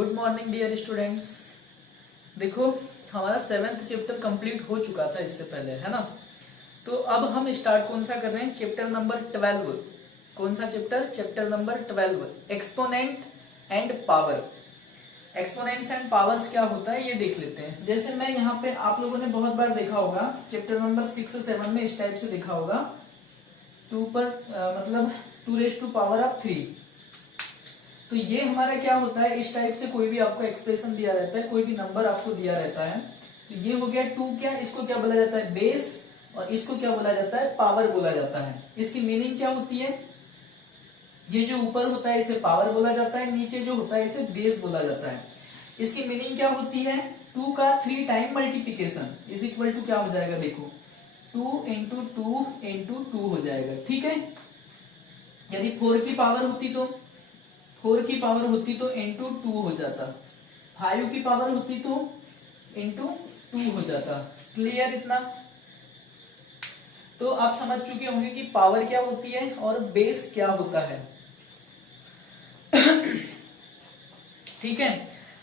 Good morning dear students. देखो, हमारा 7th chapter complete हो चुका था इससे पहले, है ना। तो अब हम स्टार्ट कौन सा कर रहे हैं? Chapter number 12। कौन सा chapter? Chapter number 12, exponent and power. Exponents and powers क्या होता है ये देख लेते हैं। जैसे मैं यहाँ पे, आप लोगों ने बहुत बार देखा होगा चैप्टर नंबर 6 7 में इस टाइप से देखा होगा, 2 पर मतलब 2⁻³ तो ये हमारा क्या होता है, इस टाइप से कोई भी आपको एक्सप्रेशन दिया रहता है, कोई भी नंबर आपको दिया रहता है, तो ये हो गया 2। क्या इसको क्या बोला जाता है? बेस। और इसको क्या बोला जाता है? पावर बोला जाता है। इसकी मीनिंग क्या होती है? ये जो ऊपर होता है इसे पावर बोला जाता है, नीचे जो होता है इसे बेस बोला जाता है। इसकी मीनिंग क्या होती है? 2 का 3 time multiplication is equal to क्या हो जाएगा? देखो, 2 इंटू 2 इंटू 2 हो जाएगा। ठीक है, यदि 4 की पावर होती तो 4 की पावर होती तो इंटू 2 हो जाता, 5 की पावर होती तो इंटू 2 हो जाता। क्लियर इतना? तो आप समझ चुके होंगे कि पावर क्या होती है और बेस क्या होता है। ठीक है,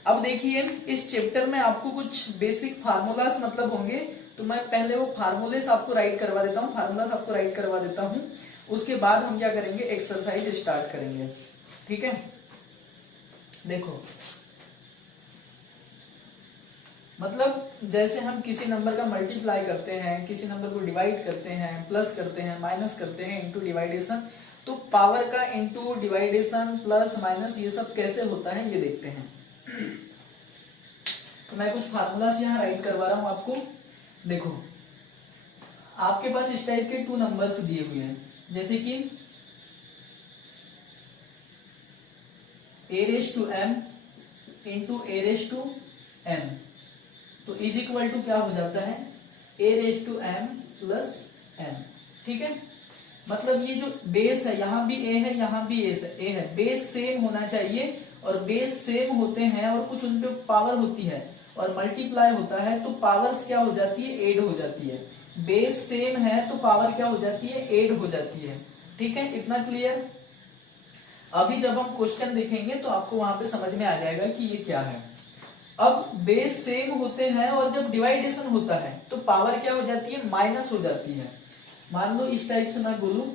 अब देखिए इस चैप्टर में आपको कुछ बेसिक फार्मूलास मतलब होंगे, तो मैं पहले वो फार्मूलेस आपको राइट करवा देता हूँ, फार्मूलास आपको राइट करवा देता हूँ। उसके बाद हम क्या करेंगे? एक्सरसाइज स्टार्ट करेंगे। ठीक है, देखो, मतलब जैसे हम किसी नंबर का मल्टीप्लाई करते हैं, किसी नंबर को डिवाइड करते हैं, प्लस करते हैं, माइनस करते हैं, इंटू डिवाइडेशन, तो पावर का इंटू डिवाइडेशन प्लस माइनस ये सब कैसे होता है ये देखते हैं। तो मैं कुछ फार्मूलास यहाँ राइट करवा रहा हूं आपको। देखो, आपके पास इस टाइप के 2 नंबर्स दिए हुए हैं, जैसे कि a⁻m इंटू a⁻n, तो इज इक्वल टू क्या हो जाता है? a⁻m plus n। ठीक है, मतलब ये जो बेस है, यहां भी a है, यहां भी a है, बेस सेम होना चाहिए, और बेस सेम होते हैं और कुछ उनपे पावर होती है और मल्टीप्लाई होता है, तो पावर्स क्या हो जाती है? एड हो जाती है। बेस सेम है तो पावर क्या हो जाती है? एड हो जाती है। ठीक है, इतना क्लियर? अभी जब हम क्वेश्चन देखेंगे तो आपको वहां पे समझ में आ जाएगा कि ये क्या है। अब बेस सेम होते हैं और जब डिवाइडेशन होता है तो पावर क्या हो जाती है? माइनस हो जाती है। मान लो इस टाइप से मैं बोलूं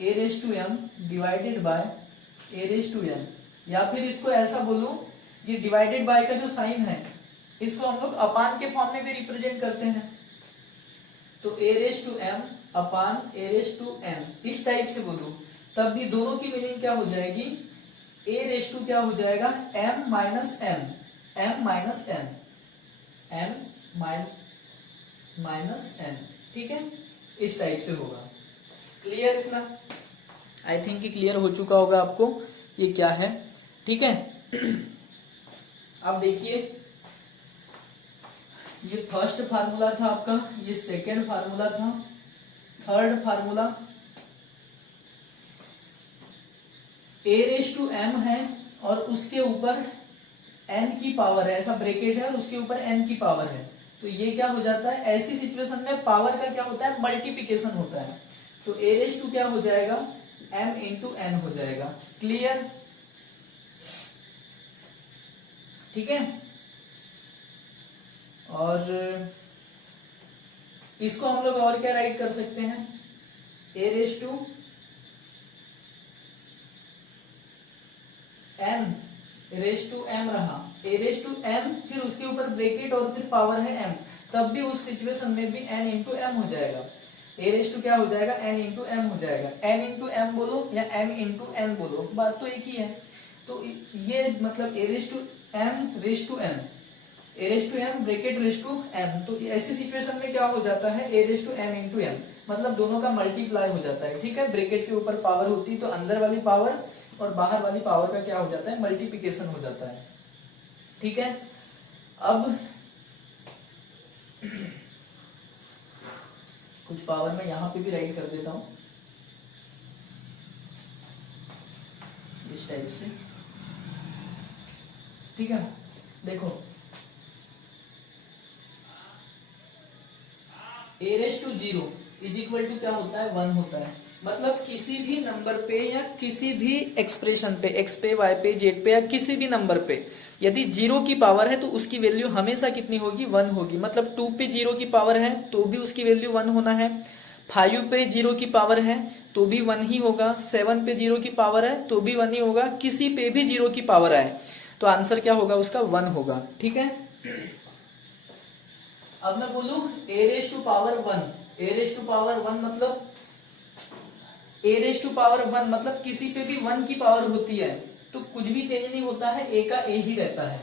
a⁻m डिवाइडेड बाय a⁻n, या फिर इसको ऐसा बोलूं, ये डिवाइडेड बाय का जो साइन है इसको हम लोग अपान के फॉर्म में भी रिप्रेजेंट करते हैं, तो a⁻m अपान a⁻n इस टाइप से बोलूं, तब भी दोनों की मीनिंग क्या हो जाएगी? a⁻, क्या हो जाएगा? m minus n, m minus n, m minus n। ठीक है, इस टाइप से होगा। क्लियर इतना? आई थिंक कि क्लियर हो चुका होगा आपको ये क्या है। ठीक है, अब देखिए, ये फर्स्ट फार्मूला था आपका, ये सेकेंड फार्मूला था, थर्ड फार्मूला a⁻m है और उसके ऊपर n की पावर है, ऐसा ब्रैकेट है और उसके ऊपर n की पावर है, तो ये क्या हो जाता है? ऐसी सिचुएशन में पावर का क्या होता है? मल्टीप्लिकेशन होता है, तो a⁻, क्या हो जाएगा? m इंटू n हो जाएगा। क्लियर? ठीक है, और इसको हम लोग और क्या राइट कर सकते हैं? a⁻m a⁻m रहा, a⁻m फिर उसके ऊपर ब्रैकेट और फिर पावर है m, तब भी उस सिचुएशन में भी n इंटू m हो जाएगा। a⁻, क्या हो जाएगा? n इंटू m हो जाएगा। n इंटू m बोलो या m इंटू n बोलो, बात तो एक ही है। तो ये मतलब a⁻m ब्रैकेट m, तो ऐसी सिचुएशन में क्या हो जाता है? a⁻m इंटू n, मतलब दोनों का मल्टीप्लाई हो जाता है। ठीक है, ब्रैकेट के ऊपर पावर होती है तो अंदर वाली पावर और बाहर वाली पावर का क्या हो जाता है? मल्टीप्लिकेशन हो जाता है। ठीक है, अब कुछ पावर मैं यहां पे भी राइट कर देता हूं इस टाइप से। ठीक है, देखो, a⁻0 इज इक्वल टू क्या होता है, 1 होता है। मतलब किसी भी नंबर पे या किसी भी एक्सप्रेशन पे, एक्स पे, वाई पे, जेड पे या किसी भी नंबर पे यदि 0 की पावर है तो उसकी वैल्यू हमेशा कितनी होगी, 1 होगी। मतलब 2 पे 0 की पावर है तो भी उसकी वैल्यू 1 होना है, 5 पे 0 की पावर है तो भी 1 ही होगा, 7 पे 0 की पावर है तो भी 1 ही होगा, किसी पे भी 0 की पावर आए तो आंसर क्या होगा उसका, 1 होगा। ठीक है, अब मैं बोलूं a raise to power 1, a raise to power 1 मतलब ए रेस टू पावर 1 मतलब किसी पे भी 1 की पावर होती है तो कुछ भी चेंज नहीं होता है, ए का ए ही रहता है,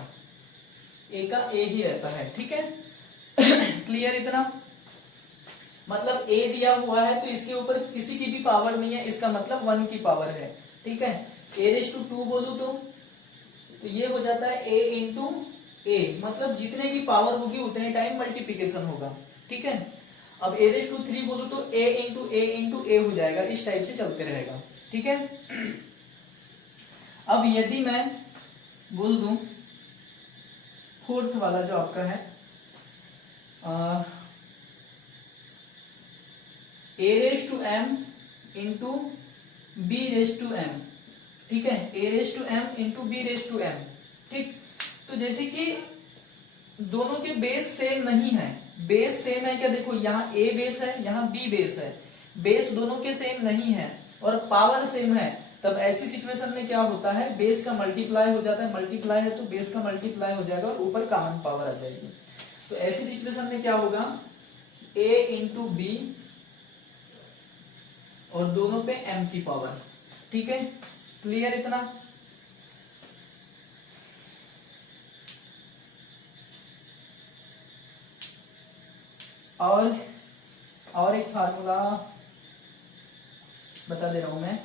ए का ए ही रहता है। ठीक है क्लियर इतना। मतलब ए दिया हुआ है तो इसके ऊपर किसी की भी पावर नहीं है, इसका मतलब 1 की पावर है। ठीक है, ए रेस टू 2 बोलू तो ये हो जाता है ए इंटू ए, मतलब जितने की पावर होगी उतने टाइम मल्टीप्लीकेशन होगा। ठीक है, अब ए रेस टू 3 बोलू तो ए इंटू ए इंटू ए हो जाएगा, इस टाइप से चलते रहेगा। ठीक है, अब यदि मैं बोल दूं फोर्थ वाला जो आपका है a raise to m into b raise to m. ठीक है, a raise to m into b raise to m. ठीक, तो जैसे कि दोनों के बेस सेम नहीं है, बेस सेम है क्या, देखो यहाँ ए बेस है, यहाँ बी बेस है, बेस दोनों के सेम नहीं है और पावर सेम है, तब ऐसी सिचुएशन में क्या होता है, बेस का मल्टीप्लाई हो जाता है, मल्टीप्लाई है तो बेस का मल्टीप्लाई हो जाएगा और ऊपर कॉमन पावर आ जाएगी। तो ऐसी सिचुएशन में क्या होगा, ए इंटू बी और दोनों पे एम की पावर। ठीक है, क्लियर इतना। और एक फार्मूला बता दे रहा हूं मैं,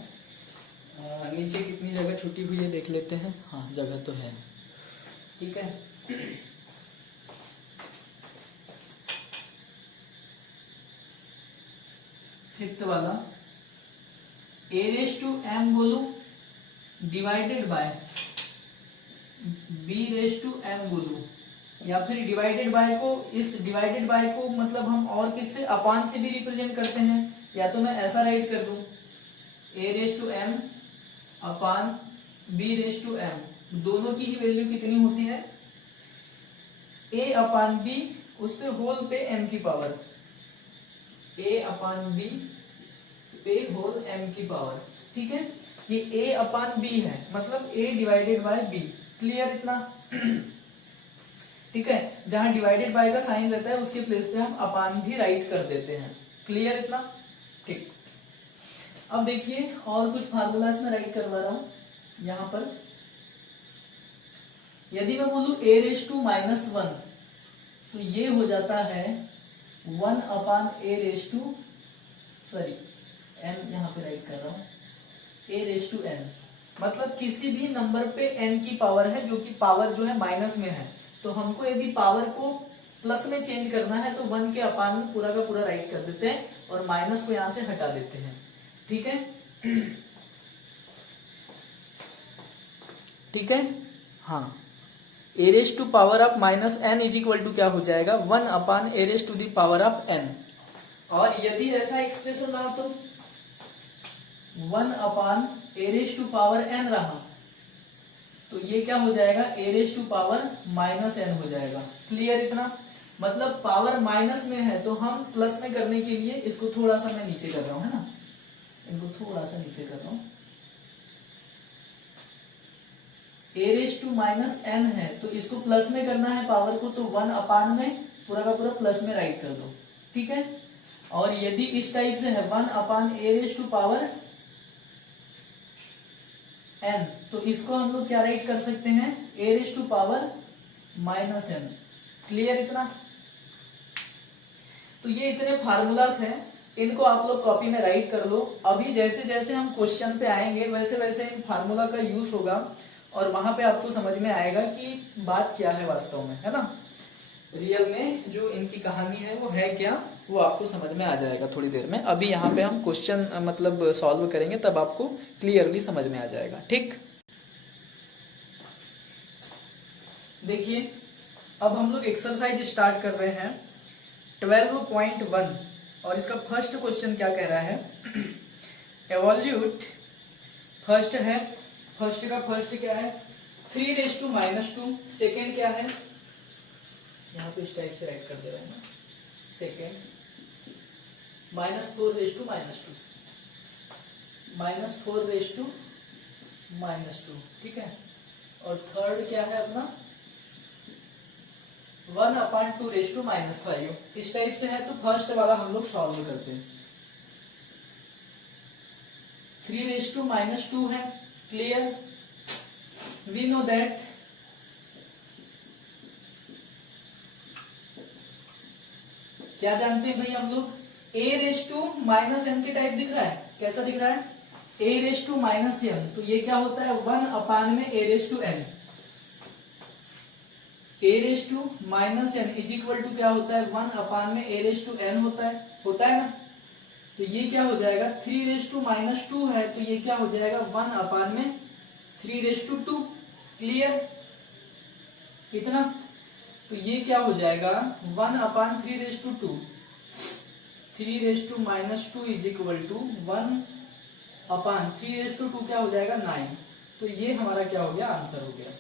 नीचे कितनी जगह छुट्टी हुई है देख लेते हैं। हाँ जगह तो है। ठीक है, फिफ्थ वाला ए रेस टू एम बोलू divided by B raise to M बोलू, या फिर डिवाइडेड बाय को, इस डिवाइडेड बाय को मतलब हम और किससे, अपान से भी रिप्रेजेंट करते हैं, या तो मैं ऐसा राइट कर दूं a raise to m upon b raise to m, दोनों की ही वैल्यू कितनी होती है, ए अपान बी उस पे होल पे एम की पावर, ए अपान बी पे होल एम की पावर। ठीक है, ये ए अपान बी है मतलब ए डिवाइडेड बाय बी। क्लियर इतना ठीक है, जहां डिवाइडेड बाय का साइन रहता है उसके प्लेस पे हम अपान भी राइट कर देते हैं। क्लियर इतना। ठीक, अब देखिए और कुछ फार्मूलाज में राइट करवा रहा हूं यहां पर। यदि मैं बोलू ए रेस टू -1 तो ये हो जाता है 1 upon A raise to, sorry N यहां पे राइट कर रहा हूं, ए रेस टू एन, मतलब किसी भी नंबर पे एन की पावर है जो कि पावर जो है माइनस में है, तो हमको यदि पावर को प्लस में चेंज करना है तो 1 के अपान में पूरा का पूरा राइट कर देते हैं और माइनस को यहां से हटा देते हैं। ठीक है ठीक है, हाँ, a raise to power of minus n is equal to क्या हो जाएगा, 1 upon A raise to the power of n. और यदि ऐसा एक्सप्रेशन रहा तो 1 upon A raise to power n रहा तो ये क्या हो जाएगा, a raise to power minus n हो जाएगा। क्लियर इतना। मतलब पावर माइनस में है तो हम प्लस में करने के लिए इसको थोड़ा सा मैं नीचे कर रहा हूं, है ना, इनको थोड़ा सा नीचे कर रहा हूं। ए रेस टू माइनस एन है तो इसको प्लस में करना है पावर को, तो 1 अपान में पूरा का पूरा प्लस में राइट कर दो। ठीक है, और यदि इस टाइप से है 1 upon A raise to power n तो इसको हम लोग क्या राइट कर सकते हैं, a raise to power minus n. Clear इतना। तो ये इतने फार्मूलास हैं, इनको आप लोग कॉपी में राइट कर लो। अभी जैसे जैसे हम क्वेश्चन पे आएंगे वैसे वैसे इन फार्मूला का यूज होगा और वहां पे आपको समझ में आएगा कि बात क्या है वास्तव में, है ना, रियल में जो इनकी कहानी है वो है क्या, वो आपको समझ में आ जाएगा थोड़ी देर में। अभी यहाँ पे हम क्वेश्चन मतलब सॉल्व करेंगे तब आपको क्लियरली समझ में आ जाएगा। ठीक, देखिए अब हम लोग एक्सरसाइज स्टार्ट कर रहे हैं 12.1 और इसका फर्स्ट क्वेश्चन क्या कह रहा है, एवोल्यूट फर्स्ट है, फर्स्ट का फर्स्ट क्या है 3⁻², सेकेंड क्या है, यहाँ पे इस टाइप से राइट कर दे रहा है ना, सेकेंड -4⁻², -4⁻², ठीक है। और थर्ड क्या है अपना 1/2⁻5, इस टाइप से है। तो फर्स्ट वाला हम लोग सॉल्व करते हैं। 3⁻² है, क्लियर। वी नो दैट क्या जानते हैं भाई हम लोग, a⁻n के टाइप दिख रहा है, कैसा दिख रहा है a⁻n, तो ये क्या होता है 1/a⁻n, a⁻n is equal to क्या होता है 1/a⁻n होता है ना। तो ये क्या हो जाएगा 3⁻² है, तो ये क्या हो जाएगा 1/3⁻², क्लियर कितना। तो ये क्या हो जाएगा 1/3⁻², 3⁻² इज इक्वल टू 1/3⁻² क्या हो जाएगा 9। तो ये हमारा क्या हो गया, आंसर हो गया,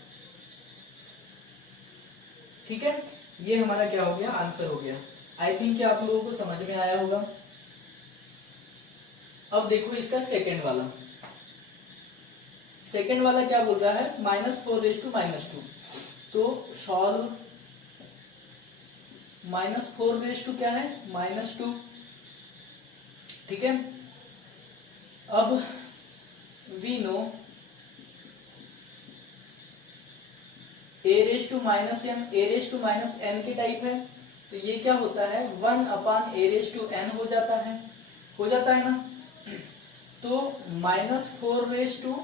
ठीक है। ये हमारा क्या हो गया, आंसर हो गया। आई थिंक आप लोगों को समझ में आया होगा। अब देखो इसका सेकेंड वाला, सेकेंड वाला क्या बोल रहा है -4⁻²। तो सॉल्व -4 क्या है -2, ठीक है। अब वी नो a⁻n के टाइप है, तो ये क्या होता है 1/a⁻n हो जाता है ना। तो -4⁻²,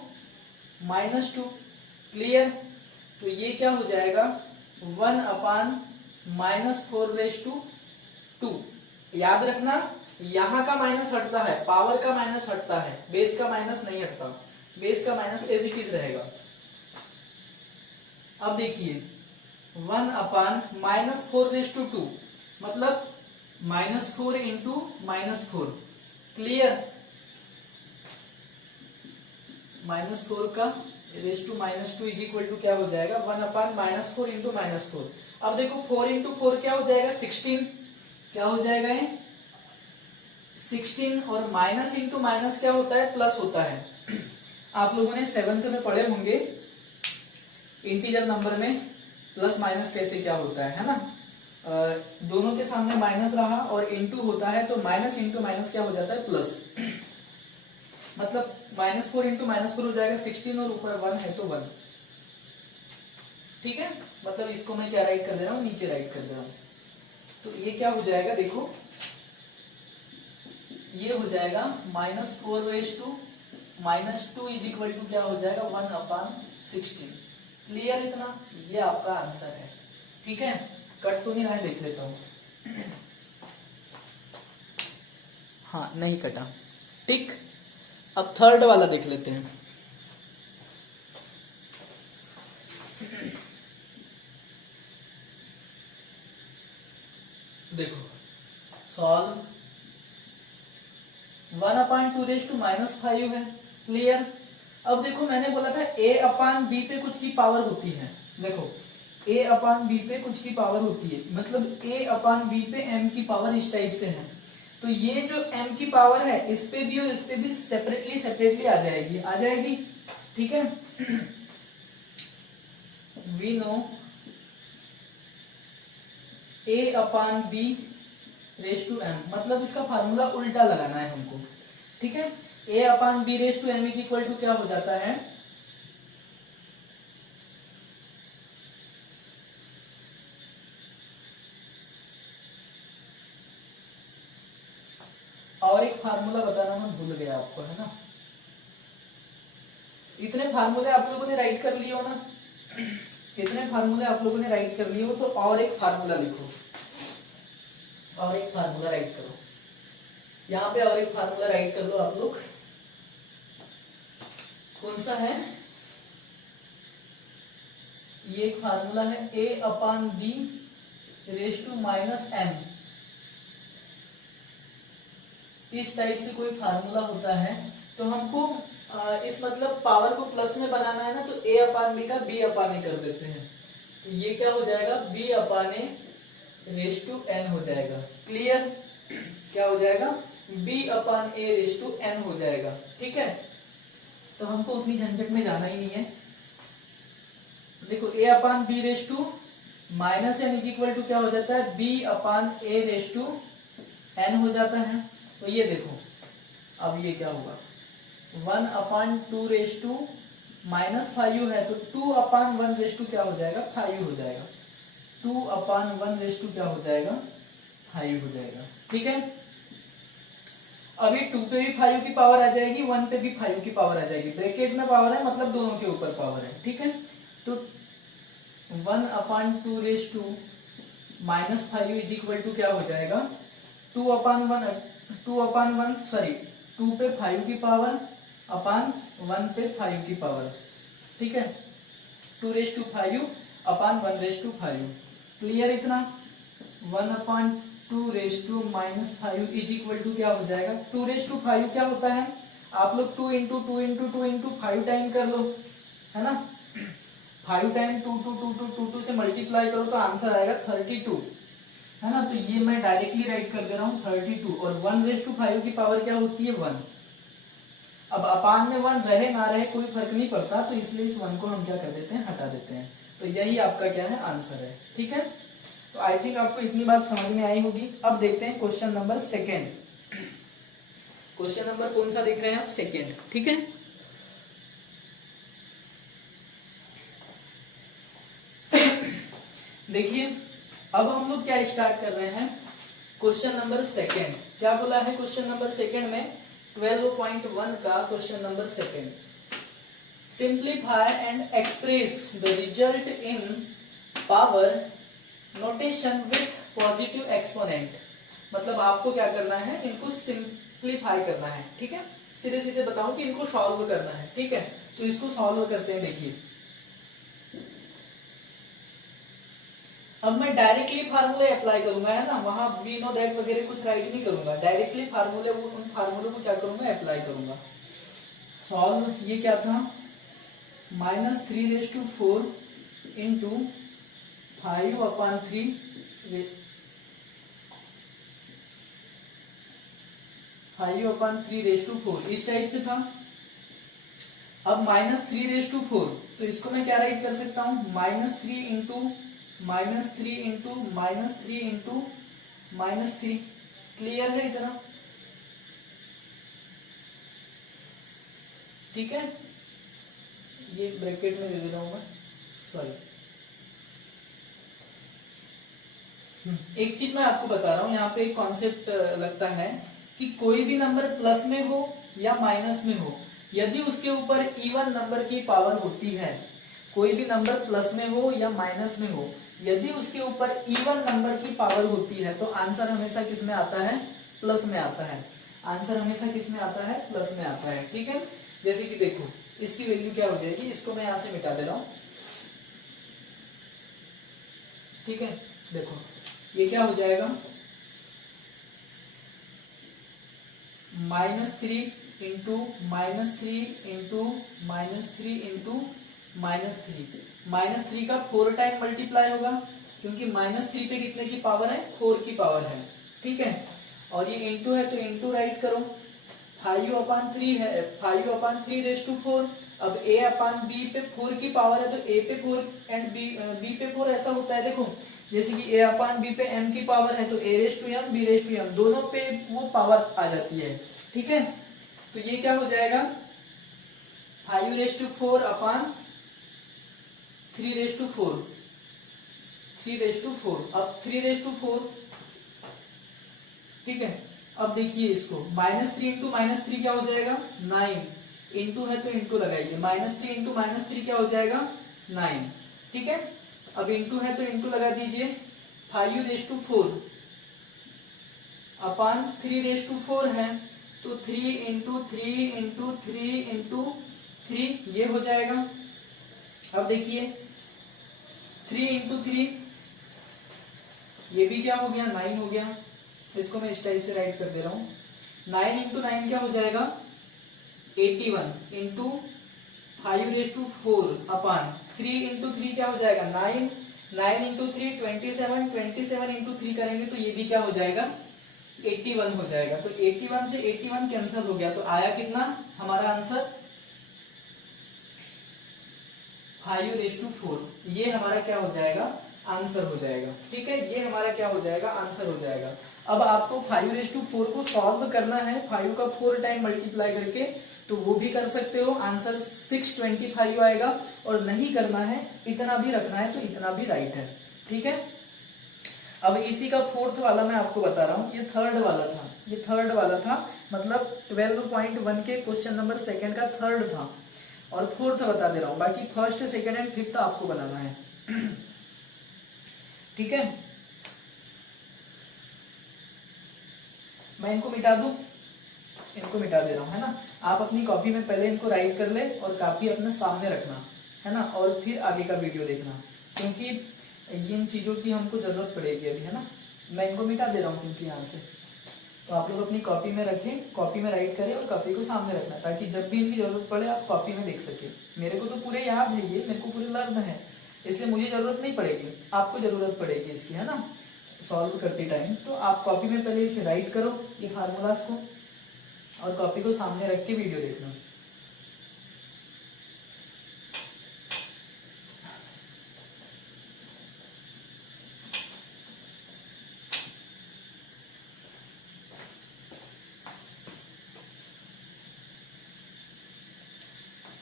क्लियर। तो ये क्या हो जाएगा 1/-4⁻²। याद रखना यहां का माइनस हटता है, पावर का माइनस हटता है, बेस का माइनस नहीं हटता, बेस का माइनस एज इट इज रहेगा। अब देखिए 1/-4⁻², मतलब -4 इंटू -4, क्लियर। -4 का (-2) इज इक्वल टू क्या हो जाएगा 1/-4 इंटू -4। अब देखो 4 इंटू 4 क्या हो जाएगा 16, क्या हो जाएगा ये 16, और माइनस इंटू माइनस क्या होता है प्लस होता है। आप लोगों ने 7th में पढ़े होंगे इंटीजर नंबर में प्लस माइनस कैसे क्या होता है ना। दोनों के सामने माइनस रहा और इंटू होता है, तो माइनस इंटू माइनस क्या हो जाता है प्लस, मतलब -4 इंटू -4 हो जाएगा 16, और ऊपर 1 है तो 1, ठीक है। मतलब इसको मैं क्या राइट कर दे रहा हूँ, नीचे राइट कर दे रहा हूँ। तो ये क्या हो जाएगा देखो, ये हो जाएगा -4⁻2 इज इक्वल टू क्या हो जाएगा 1/16, क्लियर इतना। ये आपका आंसर है, ठीक है। कट तो नहीं रहा है, देख लेता हूं। हाँ नहीं कटा, ठीक। अब थर्ड वाला देख लेते हैं। देखो सॉल्व 1/2⁻5 है, क्लियर। अब देखो मैंने बोला था a/b पे कुछ की पावर होती है, देखो a/b पे कुछ की पावर होती है, मतलब a/b पे m की पावर इस टाइप से है। तो ये जो m की पावर है इस पे भी और इस पे भी सेपरेटली आ जाएगी, ठीक है। वी नो a/b⁻m, मतलब इसका फार्मूला उल्टा लगाना है हमको, ठीक है। a/b⁻m इज इक्वल टू क्या हो जाता है और एक फार्मूला बताना मैं भूल गया आपको, है ना। इतने फार्मूले आप लोगों ने राइट कर लिए हो ना, इतने फार्मूले आप लोगों ने राइट कर लिए हो, तो और एक फार्मूला लिखो, और एक फार्मूला राइट करो। यहाँ पे और एक फार्मूला राइट कर लो आप लोग। कौन सा है ये, एक फार्मूला है a/b⁻m, इस टाइप से कोई फार्मूला होता है तो हमको इस मतलब पावर को प्लस में बनाना है ना, तो a अपान बी का b अपान ए कर देते हैं, तो ये क्या हो जाएगा b upon A raise to n हो जाएगा। क्लियर? क्या हो जाएगा? b upon A raise to n हो जाएगा। ठीक है, तो हमको उतनी झंझट में जाना ही नहीं है। देखो a upon b raise to minus n is equal to क्या हो जाता है, b upon A raise to n हो जाता है। तो ये देखो अब ये क्या होगा, 1 अपान 2 रेस टू माइनस 5 है, तो 2 अपान 1 रेस टू क्या हो जाएगा, 5 हो जाएगा। 2 अपान 1 रेस टू क्या हो जाएगा, 5 हो जाएगा। ठीक है, अभी 2 पे भी 5 की पावर आ जाएगी, 1 पे भी 5 की पावर आ जाएगी। ब्रैकेट में पावर है मतलब दोनों के ऊपर पावर है। ठीक है, तो 1 upon 2 raise to minus 5 is equal to क्या हो जाएगा, 2 अपान 1 सॉरी 2 पे 5 की पावर अपान 1 पे 5 की पावर। ठीक है, 2 raise to 5 upon 1 raise to 5। Clear इतना? 1 upon 2 raise to minus 5 is equal to क्या हो जाएगा, 2 रेस टू 5 क्या होता है, आप लोग 2 इंटू 2 इंटू 2 इंटू 5 टाइम कर लो, है ना। 5 टाइम 2 से मल्टीप्लाई करो तो आंसर आएगा 32, है ना। तो ये मैं डायरेक्टली राइट कर दे रहा हूँ 32, और 1 रेस टू 5 की पावर क्या होती है, 1। अब अपान में 1 रहे ना रहे कोई फर्क नहीं पड़ता, तो इसलिए इस 1 को हम क्या कर देते हैं, हटा देते हैं। तो यही आपका क्या है, आंसर है। ठीक है, तो आई थिंक आपको इतनी बात समझ में आई होगी। अब देखते हैं क्वेश्चन नंबर 2। क्वेश्चन नंबर कौन सा देख रहे हैं आप, 2। ठीक है, देखिए अब हम लोग क्या स्टार्ट कर रहे हैं, क्वेश्चन नंबर 2। क्या बोला है क्वेश्चन नंबर 2 में, 12.1 का question number 2। Simplify and express the result in power notation with positive exponent. मतलब आपको क्या करना है, इनको सिंप्लीफाई करना है। ठीक है, सीधे सीधे बताऊं कि इनको सॉल्व करना है। ठीक है, तो इसको सॉल्व करते हैं। देखिए अब मैं डायरेक्टली फार्मूले अप्लाई करूंगा, है ना, वहां वी नो दैट वगैरह कुछ राइट नहीं करूंगा, डायरेक्टली फार्मूले उन फार्मूले को क्या करूंगा, अप्लाई करूंगा। सॉल्व ये क्या था, -3 raise to 4 into 5 upon 3 5 upon 3 raise to 4 इस टाइप से था। अब -3 रेस टू 4, तो इसको मैं क्या राइट कर सकता हूं, -3 इंटू -3 इंटू -3 इंटू -3। क्लियर है इतना? ठीक है, ये ब्रैकेट में दे दे रहा हूं मैं, सॉरी। एक चीज मैं आपको बता रहा हूं, यहाँ पे एक कॉन्सेप्ट लगता है कि कोई भी नंबर प्लस में हो या माइनस में हो, यदि उसके ऊपर इवन नंबर की पावर होती है, कोई भी नंबर प्लस में हो या माइनस में हो, यदि उसके ऊपर इवन नंबर की पावर होती है तो आंसर हमेशा किस में आता है, प्लस में आता है। आंसर हमेशा किस में आता है, प्लस में आता है। ठीक है, जैसे कि देखो इसकी वैल्यू क्या हो जाएगी, इसको मैं यहां से मिटा दे रहा हूं। ठीक है, देखो ये क्या हो जाएगा, -3 इंटू -3 इंटू -3 इंटू -3 का 4 टाइम मल्टीप्लाई होगा, क्योंकि -3 पे कितने की पावर है, 4 की पावर है। ठीक है, और ये इंटू है तो इंटू राइट करो, 5 अपान 3 है, 5 अपान 3 रेस टू 4। अब a अपान b पे 4 की पावर है, तो a पे 4 एंड b पे 4 ऐसा होता है। देखो जैसे कि a अपान b पे m की पावर है, तो a raise to m b raise to m दोनों पे वो पावर आ जाती है। ठीक है, तो ये क्या हो जाएगा, 5 raise to 4 upon 3 raise to 4, 3 raise to 4। अब 3 रेस टू 4, ठीक है। अब देखिए इसको -3 इंटू -3 क्या हो जाएगा, 9। इंटू है तो इंटू लगाइए, -3 इंटू -3 क्या हो जाएगा, 9। ठीक है, अब इंटू है तो इंटू लगा दीजिए, 5 raise to 4 upon 3 raise to 4 है, तो 3 इंटू 3 इंटू 3 इंटू 3 ये हो जाएगा। अब देखिए 3 इंटू 3 ये भी क्या हो गया, 9 हो गया। इसको मैं इस टाइप से राइट कर दे रहा हूं, 9 इंटू 9 क्या हो जाएगा 81 इंटू 5⁴ अपान 3 इंटू 3 क्या हो जाएगा 9, 9 इंटू 3 27, 27 इंटू 3 करेंगे तो ये भी क्या हो जाएगा 81 हो जाएगा। तो 81 से 81 कैंसिल हो गया, तो आया कितना हमारा आंसर 5⁴। ये हमारा क्या हो जाएगा आंसर हो जाएगा। ठीक है, ये हमारा क्या हो जाएगा आंसर हो जाएगा। अब आपको 5⁴ को सॉल्व करना है 5 का 4 टाइम मल्टीप्लाई करके, तो वो भी कर सकते हो, आंसर 625 आएगा। और नहीं करना है, इतना भी रखना है तो इतना भी राइट है। ठीक है, अब इसी का 4th वाला मैं आपको बता रहा हूं, ये 3rd वाला था, ये 3rd वाला था, मतलब 12.1 के क्वेश्चन नंबर 2 का 3rd था, और 4th बता दे रहा हूं, बाकी 1st, 2nd एंड 5th आपको बनाना है। ठीक है, मैं इनको मिटा दूं, इनको मिटा दे रहा हूं, है ना। आप अपनी कॉपी में पहले इनको राइट कर ले और कॉपी अपने सामने रखना, है ना, और फिर आगे का वीडियो देखना, क्योंकि इन चीजों की हमको जरूरत पड़ेगी अभी, है ना। मैं इनको मिटा दे रहा हूँ क्योंकि यहाँ से, तो आप लोग अपनी कॉपी में रखें, कॉपी में राइट करें और कॉपी को सामने रखना, ताकि जब भी इनकी जरूरत पड़े आप कॉपी में देख सके। मेरे को तो पूरे याद है, ये मेरे को पूरे लर्न है, इसलिए मुझे जरूरत नहीं पड़ेगी, आपको जरूरत पड़ेगी इसकी, है ना, सॉल्व करते टाइम। तो आप कॉपी में पहले इसे राइट करो ये फार्मूलाज को, और कॉपी को सामने रख के वीडियो देखना।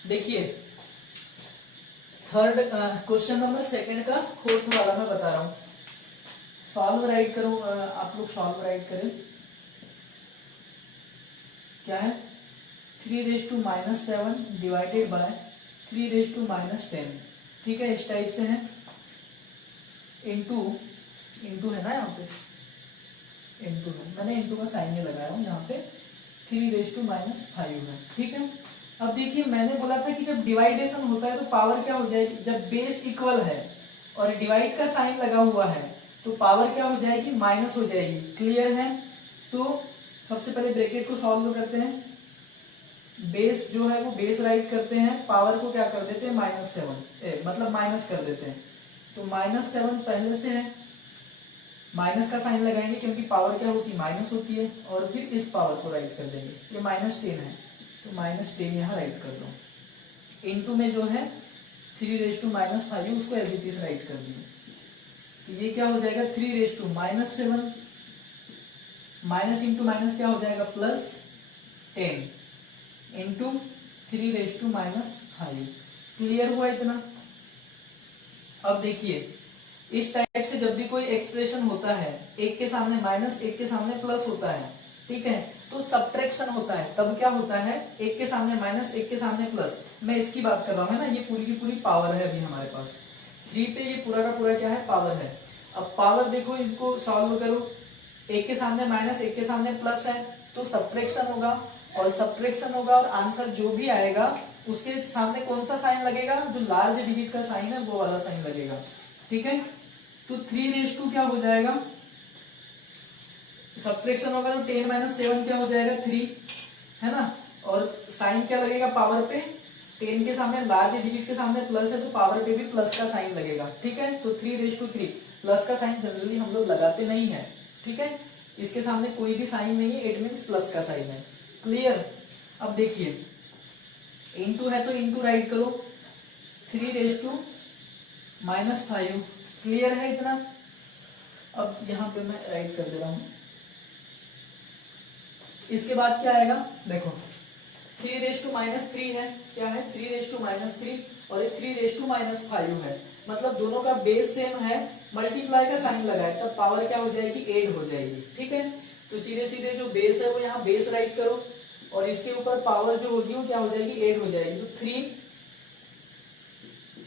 देखिए 3rd क्वेश्चन नंबर 2 का 4th वाला मैं बता रहा हूं। सॉल्व राइट करो, आप लोग सॉल्व राइट करें। क्या है 3⁻⁻7 डिवाइडेड बाय 3⁻⁻10। ठीक है, इस टाइप से है, इंटू है ना, यहाँ पे इंटू है, मैंने इंटू का साइन नहीं लगाया हूँ, यहाँ पे 3⁻5 है। ठीक है, अब देखिए मैंने बोला था कि जब डिवाइडेशन होता है तो पावर क्या हो जाएगी, जब बेस इक्वल है और डिवाइड का साइन लगा हुआ है तो पावर क्या हो जाएगी माइनस हो जाएगी। क्लियर है, तो सबसे पहले ब्रैकेट को सॉल्व करते हैं, बेस जो है वो बेस राइट करते हैं, पावर को क्या कर देते हैं -7, मतलब माइनस कर देते हैं, तो -7 पहले से है, माइनस का साइन लगाएंगे क्योंकि पावर क्या होती है माइनस होती है, और फिर इस पावर को राइट कर देंगे, ये -10 है तो -10 यहाँ राइट कर दो। इनटू में जो है 3⁻⁻5 उसको एज इट इज राइट कर दिए, तो ये क्या हो जाएगा 3⁻7, माइनस इंटू माइनस क्या हो जाएगा +10 इंटू 3⁻⁻5। क्लियर हुआ इतना। अब देखिए इस टाइप से जब भी कोई एक्सप्रेशन होता है, एक के सामने माइनस एक के सामने प्लस होता है, ठीक है, तो सब्ट्रैक्शन होता है, तब क्या होता है एक के सामने माइनस एक के सामने प्लस। मैं इसकी बात कर रहा हूं, है ना, ये पूरी की पूरी पावर है अभी हमारे पास 3 पे, ये पूरा का पूरा क्या है पावर है। अब पावर देखो, इनको सॉल्व करो, एक के सामने माइनस एक के सामने प्लस है तो सब्ट्रैक्शन होगा, और सब्ट्रैक्शन होगा और आंसर जो भी आएगा उसके सामने कौन सा साइन लगेगा, जो लार्ज डिजिट का साइन है वो वाला साइन लगेगा। ठीक है, तो 3 क्या हो जाएगा, सब्ट्रैक्शन होगा तो 10-7 क्या हो जाएगा 3, है ना, और साइन क्या लगेगा पावर पे, 10 के सामने लार्ज डिजिट के सामने प्लस है तो पावर पे भी प्लस का साइन लगेगा। ठीक है, तो 3:3 प्लस का साइन जनरली हम लोग लगाते नहीं है। ठीक है, इसके सामने कोई भी साइन नहीं है, इट मीन्स प्लस का साइन है। क्लियर। अब देखिए इंटू है तो इंटू राइट करो, 3⁻⁻5। क्लियर है इतना। अब यहां पे मैं राइट कर दे रहा हूं, इसके बाद क्या आएगा देखो 3⁻³ है, क्या है 3⁻³ और ये 3⁻5 है, मतलब दोनों का बेस सेम है, मल्टीप्लाई का साइन लगा है, तब पावर क्या हो जाएगी 8 हो जाएगी। ठीक है, तो सीधे सीधे जो बेस है वो यहाँ बेस राइट करो, और इसके ऊपर पावर जो होगी वो क्या हो जाएगी 8 हो जाएगी, तो 3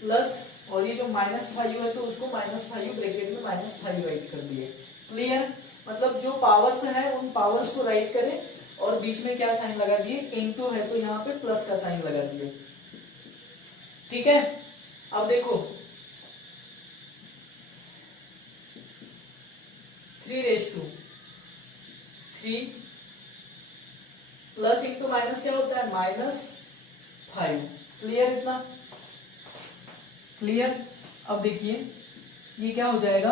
प्लस, और ये जो -5 है तो उसको -5 ब्रैकेट में -5 राइट कर दिए। क्लियर, मतलब जो पावर्स है उन पावर्स को राइट करें और बीच में क्या साइन लगा दिए, इनटू है तो यहाँ पे प्लस का साइन लगा दिए। ठीक है, अब देखो 3 प्लस इंटू माइनस क्या होता है, -5। क्लियर इतना? क्लियर? अब देखिए ये क्या हो जाएगा,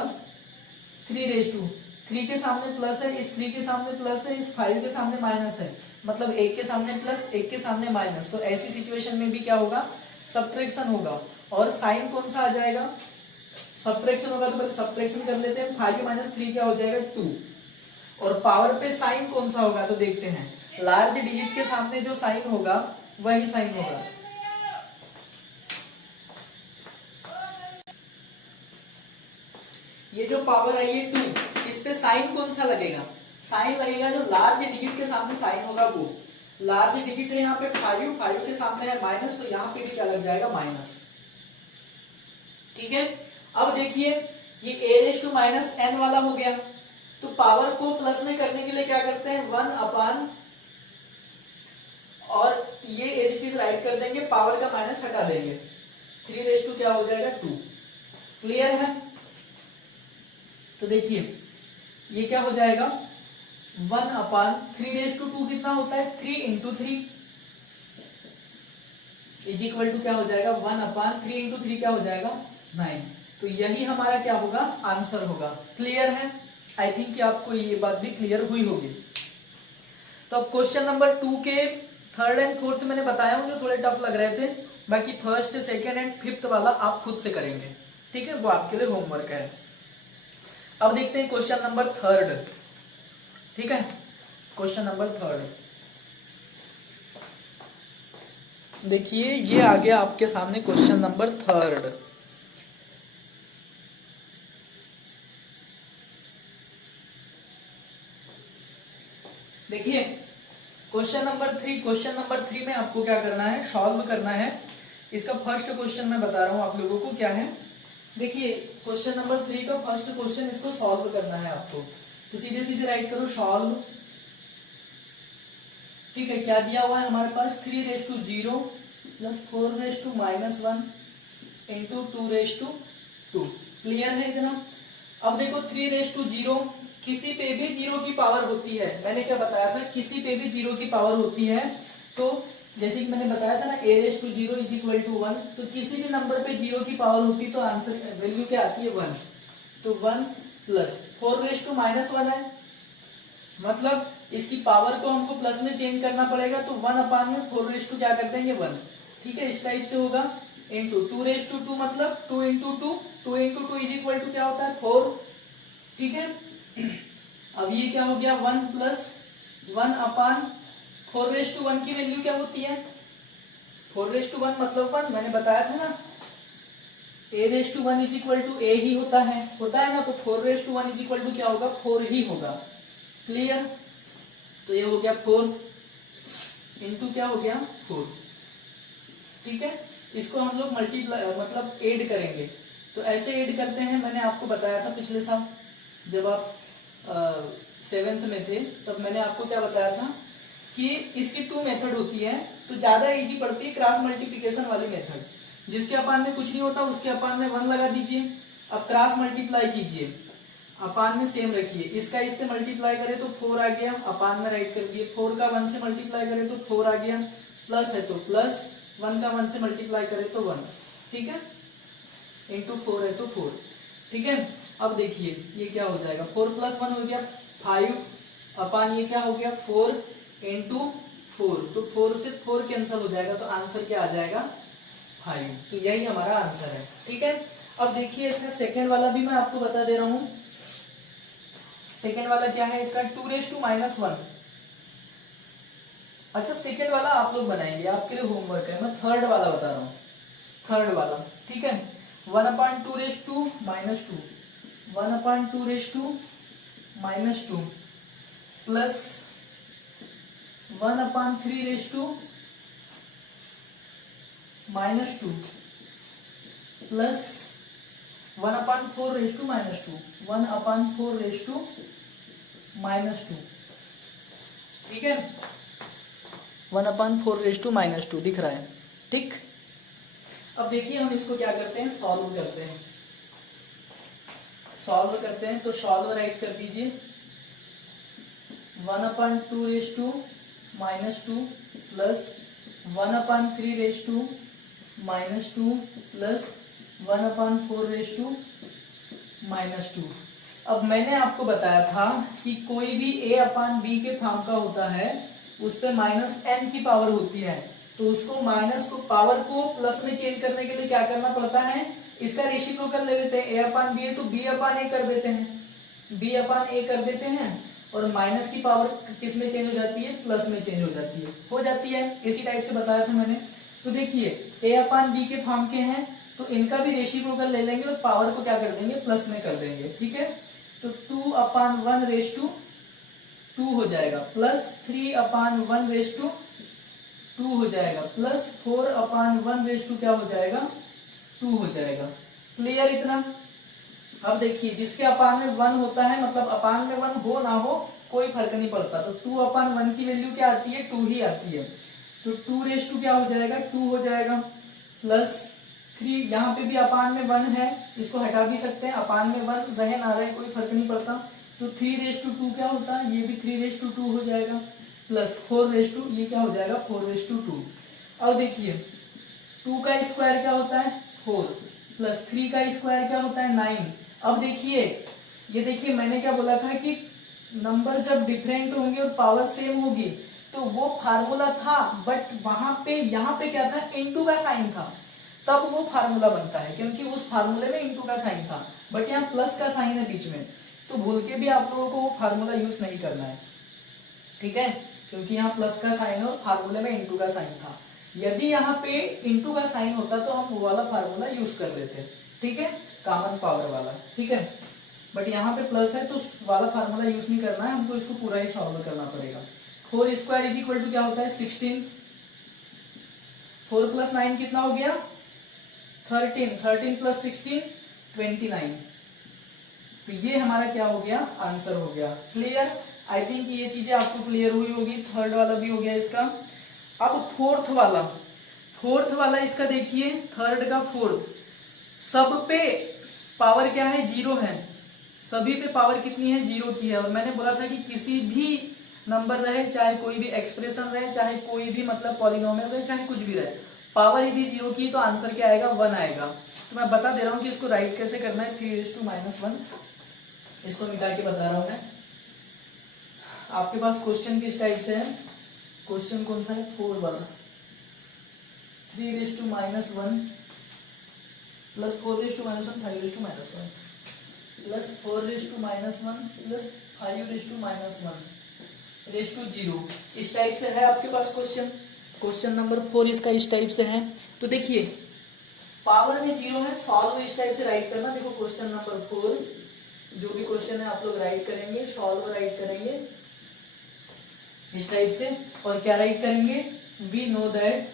3 के सामने प्लस है, इस 3 के सामने प्लस है, इस 5 के सामने माइनस है, मतलब 1 के सामने प्लस 1 के सामने माइनस। तो ऐसी सिचुएशन में भी क्या होगा, सब्ट्रैक्शन होगा। और साइन कौन सा आ जाएगा, सब्ट्रैक्शन होगा तो पहले सब्ट्रैक्शन कर लेते हैं। 5 - 3 क्या हो जाएगा, 2। और पावर पे साइन कौन सा होगा तो देखते हैं, लार्ज डिजिट के सामने जो साइन होगा वही साइन होगा। ये जो पावर आई है 2, इस पे साइन कौन सा लगेगा, साइन लगेगा जो लार्ज डिजिट के सामने साइन होगा वो। लार्ज डिजिट है यहाँ पे 5 के सामने है माइनस, तो यहाँ पे भी क्या लग जाएगा, माइनस। ठीक है, अब देखिए ये a⁻n वाला हो गया, तो पावर को प्लस में करने के लिए क्या करते हैं, 1 और ये एज इट इज राइट कर देंगे, पावर का माइनस हटा देंगे, 3 क्या हो जाएगा, 2। क्लियर है? तो देखिए ये क्या हो जाएगा, 1/3 कितना होता है, 3 × 3 इज इक्वल टू क्या हो जाएगा, 1/3 × 3 क्या हो जाएगा, 9। तो यही हमारा क्या होगा, आंसर होगा। क्लियर है? आई थिंक कि आपको ये बात भी क्लियर हुई होगी। तो अब क्वेश्चन नंबर 2 के 3rd और 4th मैंने बताया हूं जो थोड़े टफ लग रहे थे, बाकी 1st, 2nd और 5th वाला आप खुद से करेंगे। ठीक है, वो आपके लिए होमवर्क है। अब देखते हैं क्वेश्चन नंबर 3rd। ठीक है, क्वेश्चन नंबर 3rd देखिए, ये आ गया आपके सामने क्वेश्चन नंबर 3rd। देखिए क्वेश्चन नंबर 3 में आपको क्या करना है, सॉल्व करना है। इसका फर्स्ट क्वेश्चन मैं बता रहा हूं आप लोगों को क्या है। देखिए क्वेश्चन नंबर 3 का फर्स्ट क्वेश्चन, इसको सॉल्व करना है आपको। तो सीधे सीधे राइट करो, सॉल्व। ठीक है, क्या दिया हुआ है हमारे पास, 3⁻0 + 4⁻−1 × 2⁻2। क्लियर है इतना? अब देखो 3⁻0 किसी पे भी 0 की पावर होती है, मैंने क्या बताया था, किसी पे भी 0 की पावर होती है। तो जैसे कि मैंने बताया था ना, a⁻0 = 1, तो किसी भी नंबर पे 0 की पावर होती तो आंसर वैल्यू क्या आती है, 1। तो 1 + 4⁻−1 है, मतलब इसकी पावर को हमको प्लस में चेंज करना पड़ेगा, तो 1/4 क्या कर देंगे, 1। ठीक है, इस टाइप से होगा। इंटू 2⁻2 मतलब 2 × 2, 2 × 2 = क्या होता है, 4। ठीक है, अब ये क्या हो गया, 1 + 1/4 की वैल्यू क्या होती है, 4:1 मतलब 1। मैंने बताया था ना, a⁻1 = a ही होता है ना, तो 4:1 क्या होगा, 4 ही होगा। क्लियर? तो ये हो गया 4 इंटू क्या हो गया, 4। ठीक है, इसको हम लोग मल्टीप्लाई मतलब ऐड करेंगे। तो ऐसे ऐड करते हैं, मैंने आपको बताया था पिछले साल जब आप 7th में थे, तब मैंने आपको क्या बताया था कि इसकी 2 मेथड होती है, तो ज्यादा इजी पड़ती है क्रॉस मल्टीप्लिकेशन वाली मेथड। जिसके अपान में कुछ नहीं होता उसके अपान में 1 लगा दीजिए। अब क्रॉस मल्टीप्लाई कीजिए, अपान में सेम रखिए, इसका इससे मल्टीप्लाई करें तो 4 आ गया, अपान में राइट कर दिए। 4 का 1 से मल्टीप्लाई करें तो 4 आ गया, प्लस है तो प्लस, 1 का 1 से मल्टीप्लाई करें तो 1। ठीक है, इंटू 4 है तो 4। ठीक है, अब देखिए ये क्या हो जाएगा, 4 + 1 हो गया 5, अपान ये क्या हो गया, 4 × 4। तो 4 से 4 कैंसिल हो जाएगा, तो आंसर क्या आ जाएगा, 5। तो यही हमारा आंसर है। ठीक है, अब देखिए इसका सेकेंड वाला भी मैं आपको बता दे रहा हूं। सेकेंड वाला क्या है इसका, 2⁻1। अच्छा, सेकेंड वाला आप लोग बनाएंगे, आपके लिए होमवर्क है। मैं थर्ड वाला बता रहा हूँ, थर्ड वाला। ठीक है, 1/2 - 2, 1/2 - 2 प्लस 1/3 - 2 प्लस 1/4 - 2, 1/4 - 2। ठीक है, 1/4 - 2 दिख रहा है। ठीक, अब देखिए हम इसको क्या करते हैं, सॉल्व करते हैं। तो सॉल्व राइट कर दीजिए, 1/2 -2 plus 1/3 raise to -2 plus 1/4 raise to -2। अब मैंने आपको बताया था कि कोई भी a/b के फॉर्म का होता है उस पे -n की पावर होती है, तो उसको माइनस को पावर को प्लस में चेंज करने के लिए क्या करना पड़ता है, इसका रेसिप्रोकल ले लेते हैं। a/b है तो b/a कर देते हैं, b/a कर देते हैं और माइनस की पावर किस में चेंज हो जाती है, प्लस में चेंज हो जाती है। इसी टाइप से बताया था मैंने। तो देखिए a/b के फॉर्म के हैं तो इनका भी रेसिप्रोकल ले लेंगे और पावर को क्या कर देंगे, प्लस में कर देंगे। ठीक है, तो 2/1 रेज टू 2 हो जाएगा प्लस 3/1 रेज टू 2 हो जाएगा प्लस 4/1 रेज टू क्या हो जाएगा, 2 हो जाएगा। क्लियर इतना। अब देखिए जिसके अपान में 1 होता है, मतलब अपान में 1 हो ना हो कोई फर्क नहीं पड़ता, तो 2/1 की वैल्यू क्या आती है, 2 ही आती है। तो 2 रेज टू क्या हो जाएगा, 2 हो जाएगा प्लस 3, यहाँ पे भी अपान में 1 है, इसको हटा भी सकते हैं, अपान में 1 रहे ना रहे कोई फर्क नहीं पड़ता। तो 3 रेज टू 2 क्या होता है, ये भी 3 रेज टू 2 हो जाएगा प्लस 4 रेज टू, ये क्या हो जाएगा 4 रेज टू 2। अब देखिए 2 का स्क्वायर क्या होता है 4 प्लस 3 का स्क्वायर क्या होता है 9। अब देखिए ये देखिए मैंने क्या बोला था कि नंबर जब डिफरेंट होंगे और पावर सेम होगी तो वो फार्मूला था, बट वहां पे यहाँ पे क्या था, इनटू का साइन था, तब वो फार्मूला बनता है, क्योंकि उस फार्मूले में इनटू का साइन था, बट यहाँ प्लस का साइन है बीच में, तो भूल के भी आप लोगों को वो फार्मूला यूज नहीं करना है। ठीक है, क्योंकि यहाँ प्लस का साइन है और फार्मूले में इनटू का साइन था। यदि यहाँ पे इनटू का साइन होता तो हम वो वाला फार्मूला यूज कर लेते। ठीक है, कॉमन पावर वाला। ठीक है, बट यहाँ पे प्लस है तो वाला फार्मूला यूज नहीं करना है, हमको इसको पूरा ही सॉल्व करना पड़ेगा। 4 स्क्वायर इज इक्वल टू क्या होता है 16, 4 प्लस 9 कितना हो गया 13, 13 प्लस 16 29। तो ये हमारा क्या हो गया, आंसर हो गया। क्लियर, आई थिंक ये चीजें आपको क्लियर हुई होगी। थर्ड वाला भी हो गया इसका। अब फोर्थ वाला इसका देखिए, थर्ड का फोर्थ, सब पे पावर क्या है, 0 है, सभी पे पावर कितनी है, 0 की है। और मैंने बोला था कि किसी भी नंबर रहे, चाहे कोई भी एक्सप्रेशन रहे, चाहे कोई भी मतलब पॉलिनोमियल रहे, चाहे कुछ भी रहे, पावर यदि 0 की तो आंसर क्या आएगा, 1 आएगा। तो मैं बता दे रहा हूं कि इसको राइट कैसे करना है, 3⁻⁻1, इसको मिटा के बता रहा हूं मैं। आपके पास क्वेश्चन किस टाइप से है, क्वेश्चन कौन सा है, 4 वाला, 3⁻1 प्लस 4⁻1 5⁻1 प्लस 4⁻1 प्लस 5⁻1 इस टाइप से है आपके पास क्वेश्चन। क्वेश्चन नंबर 4 इसका इस टाइप से है। तो देखिए पावर में 0 है, सॉल्व इस टाइप से राइट करना। देखो क्वेश्चन नंबर 4 जो भी क्वेश्चन है आप लोग राइट करेंगे, सॉल्व राइट करेंगे इस टाइप से। और क्या राइट करेंगे, we know that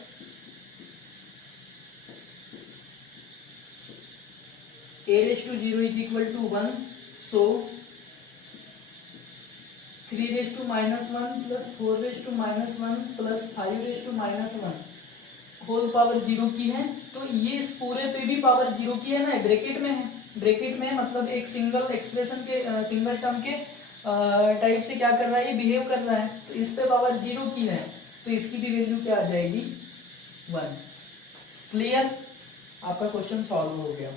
a⁻0 is equal to 1, so 3⁻1 plus 4⁻1 plus 5⁻1 whole power 0 की है। तो ये इस पूरे पे भी पावर 0 की है ना, ब्रैकेट में है, ब्रैकेट में मतलब एक सिंगल एक्सप्रेशन के सिंगल टर्म के टाइप से क्या कर रहा है, ये बिहेव कर रहा है। तो इस पे पावर 0 की है तो इसकी भी वैल्यू क्या आ जाएगी, 1। क्लियर, आपका क्वेश्चन सॉल्व हो गया।